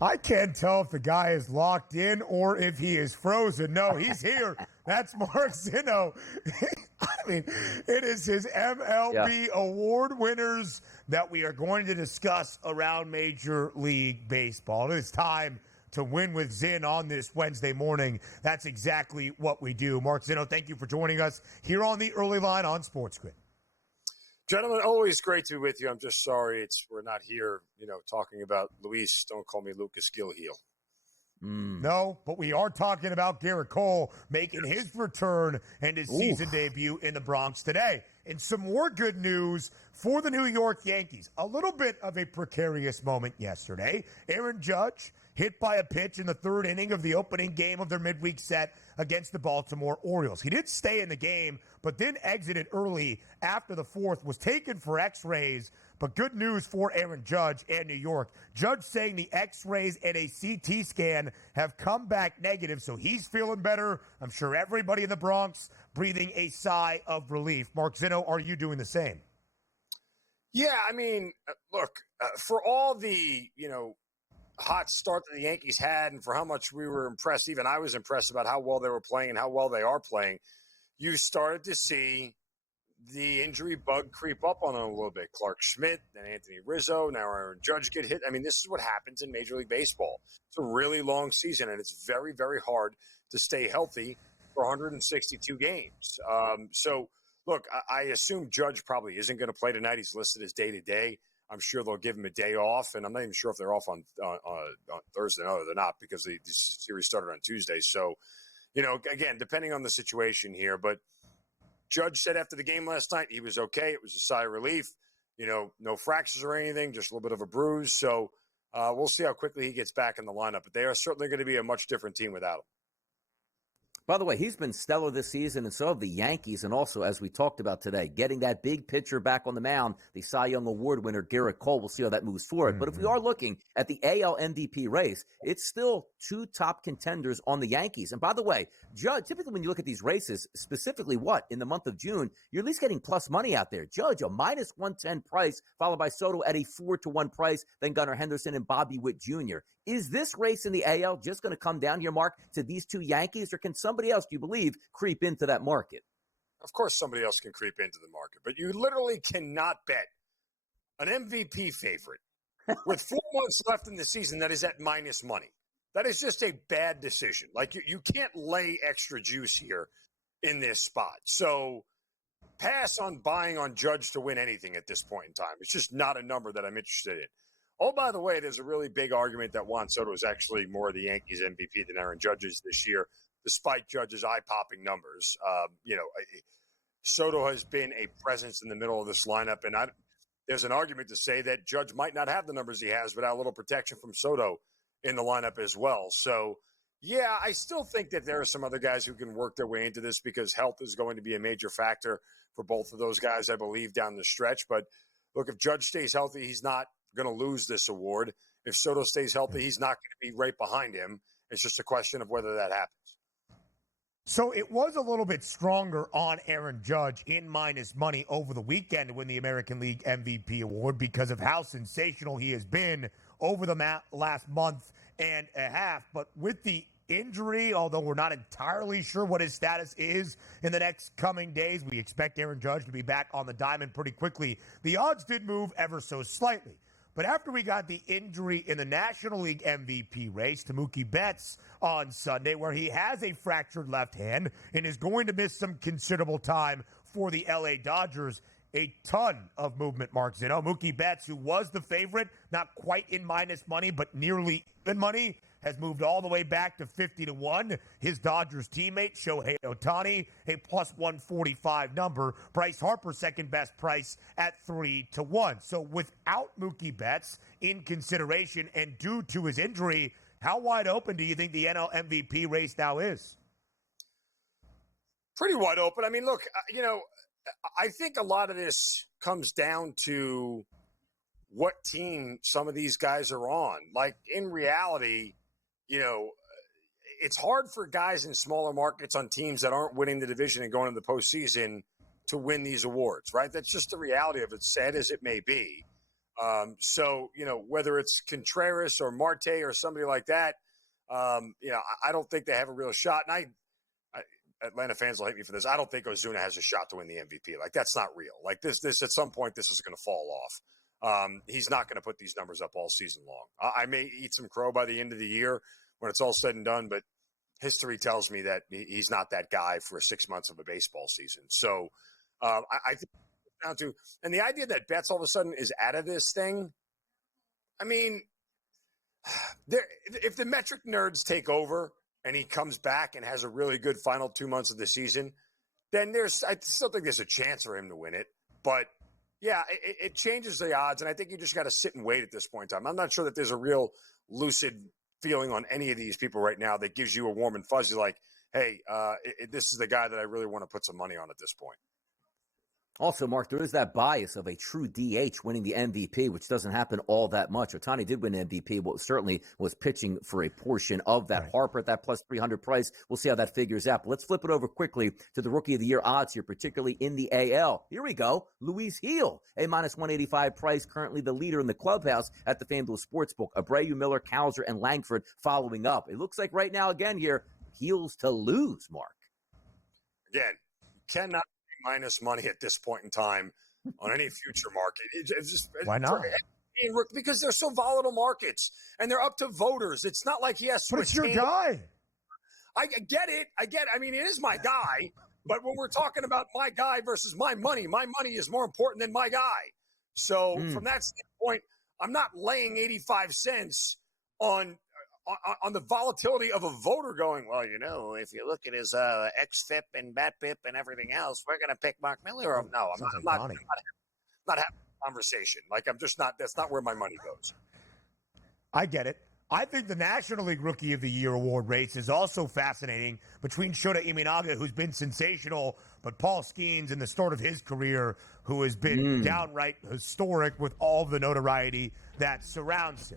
I can't tell if the guy is locked in or if he is frozen. No, he's here. That's Mark Zinno. I mean, it is his MLB award winners that we are going to discuss around Major League Baseball. It is time to win with Zinn on this Wednesday morning. That's exactly what we do. Mark Zinno, thank you for joining us here on the early line on SportsGrid. Gentlemen, always great to be with you. I'm just sorry we're not here, talking about Luis. Don't call me Lucas Gilheel. No, but we are talking about Gerrit Cole making his return and his season debut in the Bronx today. And some more good news for the New York Yankees. A little bit of a precarious moment yesterday. Aaron Judge hit by a pitch in the third inning of the opening game of their midweek set against the Baltimore Orioles. He did stay in the game, but then exited early after the fourth, was taken for x-rays. But good news for Aaron Judge and New York. Judge saying the x-rays and a CT scan have come back negative, so he's feeling better. I'm sure everybody in the Bronx breathing a sigh of relief. Mark Zinno, are you doing the same? Yeah, I mean, look, for all the, hot start that the Yankees had and for how much we were impressed, even I was impressed about how well they were playing and how well they are playing, you started to see the injury bug creep up on them a little bit. Clark Schmidt, then Anthony Rizzo, now Aaron Judge get hit. I mean, this is what happens in Major League Baseball. It's a really long season, and it's very, very hard to stay healthy for 162 games. So, look, I assume Judge probably isn't going to play tonight. He's listed as day-to-day. I'm sure they'll give him a day off, and I'm not even sure if they're off on Thursday. No, they're not, because the series started on Tuesday. So, again, depending on the situation here, but Judge said after the game last night he was okay. It was a sigh of relief. No fractures or anything, just a little bit of a bruise. So we'll see how quickly he gets back in the lineup. But they are certainly going to be a much different team without him. By the way, he's been stellar this season, and so have the Yankees. And also, as we talked about today, getting that big pitcher back on the mound, the Cy Young Award winner, Gerrit Cole. We'll see how that moves forward. But if we are looking at the AL MVP race, it's still two top contenders on the Yankees. And by the way, Judge, typically when you look at these races, specifically in the month of June, you're at least getting plus money out there. Judge, a minus 110 price, followed by Soto at a 4-1 price, then Gunnar Henderson and Bobby Witt Jr. Is this race in the AL just going to come down here, Mark, to these two Yankees, or can somebody else, do you believe, creep into that market? Of course somebody else can creep into the market, but you literally cannot bet an MVP favorite with 4 months left in the season that is at minus money. That is just a bad decision. Like, you can't lay extra juice here in this spot. So pass on buying on Judge to win anything at this point in time. It's just not a number that I'm interested in. Oh, by the way, there's a really big argument that Juan Soto is actually more of the Yankees MVP than Aaron Judge's this year, despite Judge's eye-popping numbers. Soto has been a presence in the middle of this lineup, and there's an argument to say that Judge might not have the numbers he has without a little protection from Soto in the lineup as well. So, yeah, I still think that there are some other guys who can work their way into this because health is going to be a major factor for both of those guys, I believe, down the stretch. But, look, if Judge stays healthy, he's not going to lose this award. If Soto stays healthy, he's not going to be right behind him. It's just a question of whether that happens. So it was a little bit stronger on Aaron Judge in minus money over the weekend to win the American League MVP award because of how sensational he has been over the last month and a half. But with the injury, although we're not entirely sure what his status is in the next coming days, we expect Aaron Judge to be back on the diamond pretty quickly. The odds did move ever so slightly. But after we got the injury in the National League MVP race to Mookie Betts on Sunday, where he has a fractured left hand and is going to miss some considerable time for the LA Dodgers, a ton of movement, Mark Zinno. Mookie Betts, who was the favorite, not quite in minus money, but nearly even money, has moved all the way back to 50-1. His Dodgers teammate, Shohei Ohtani, a plus 145 number. Bryce Harper, second best price at 3-1. So without Mookie Betts in consideration and due to his injury, how wide open do you think the NL MVP race now is? Pretty wide open. I mean, look, I think a lot of this comes down to what team some of these guys are on. Like, in reality, it's hard for guys in smaller markets on teams that aren't winning the division and going to the postseason to win these awards, right? That's just the reality of it, sad as it may be. So, whether it's Contreras or Marte or somebody like that, I don't think they have a real shot. And Atlanta fans will hate me for this. I don't think Ozuna has a shot to win the MVP. Like, that's not real. Like, this at some point, this is going to fall off. He's not going to put these numbers up all season long. I may eat some crow by the end of the year when it's all said and done, but history tells me that he's not that guy for 6 months of a baseball season. So I think down to, and the idea that Betts all of a sudden is out of this thing, I mean, if the metric nerds take over and he comes back and has a really good final 2 months of the season, then I still think there's a chance for him to win it. But yeah, it changes the odds, and I think you just got to sit and wait at this point in time. I'm not sure that there's a real lucid feeling on any of these people right now that gives you a warm and fuzzy like, hey, this is the guy that I really want to put some money on at this point. Also, Mark, there is that bias of a true DH winning the MVP, which doesn't happen all that much. Ohtani did win MVP, but certainly was pitching for a portion of that. Right. Harper at that plus 300 price. We'll see how that figures out. But let's flip it over quickly to the Rookie of the Year odds here, particularly in the AL. Here we go. Luis Gil, a minus 185 price, currently the leader in the clubhouse at the FanDuel Sportsbook. Abreu, Miller, Cowser, and Langford following up. It looks like right now, again here, Gil's to lose, Mark. Again, cannot minus money at this point in time on any future market. Why not? Because they're so volatile markets and they're up to voters. It's not like he has to. But it's your guy. I get it. I mean, it is my guy. But when we're talking about my guy versus my money is more important than my guy. So from that standpoint, I'm not laying 85 cents on the volatility of a voter going, well, if you look at his XFIP and BATFIP and everything else, we're going to pick Mark Miller. No, I'm not having a conversation. Like, I'm just not, that's not where my money goes. I get it. I think the National League Rookie of the Year award race is also fascinating between Shota Imanaga, who's been sensational, but Paul Skeens in the start of his career, who has been downright historic with all of the notoriety that surrounds him.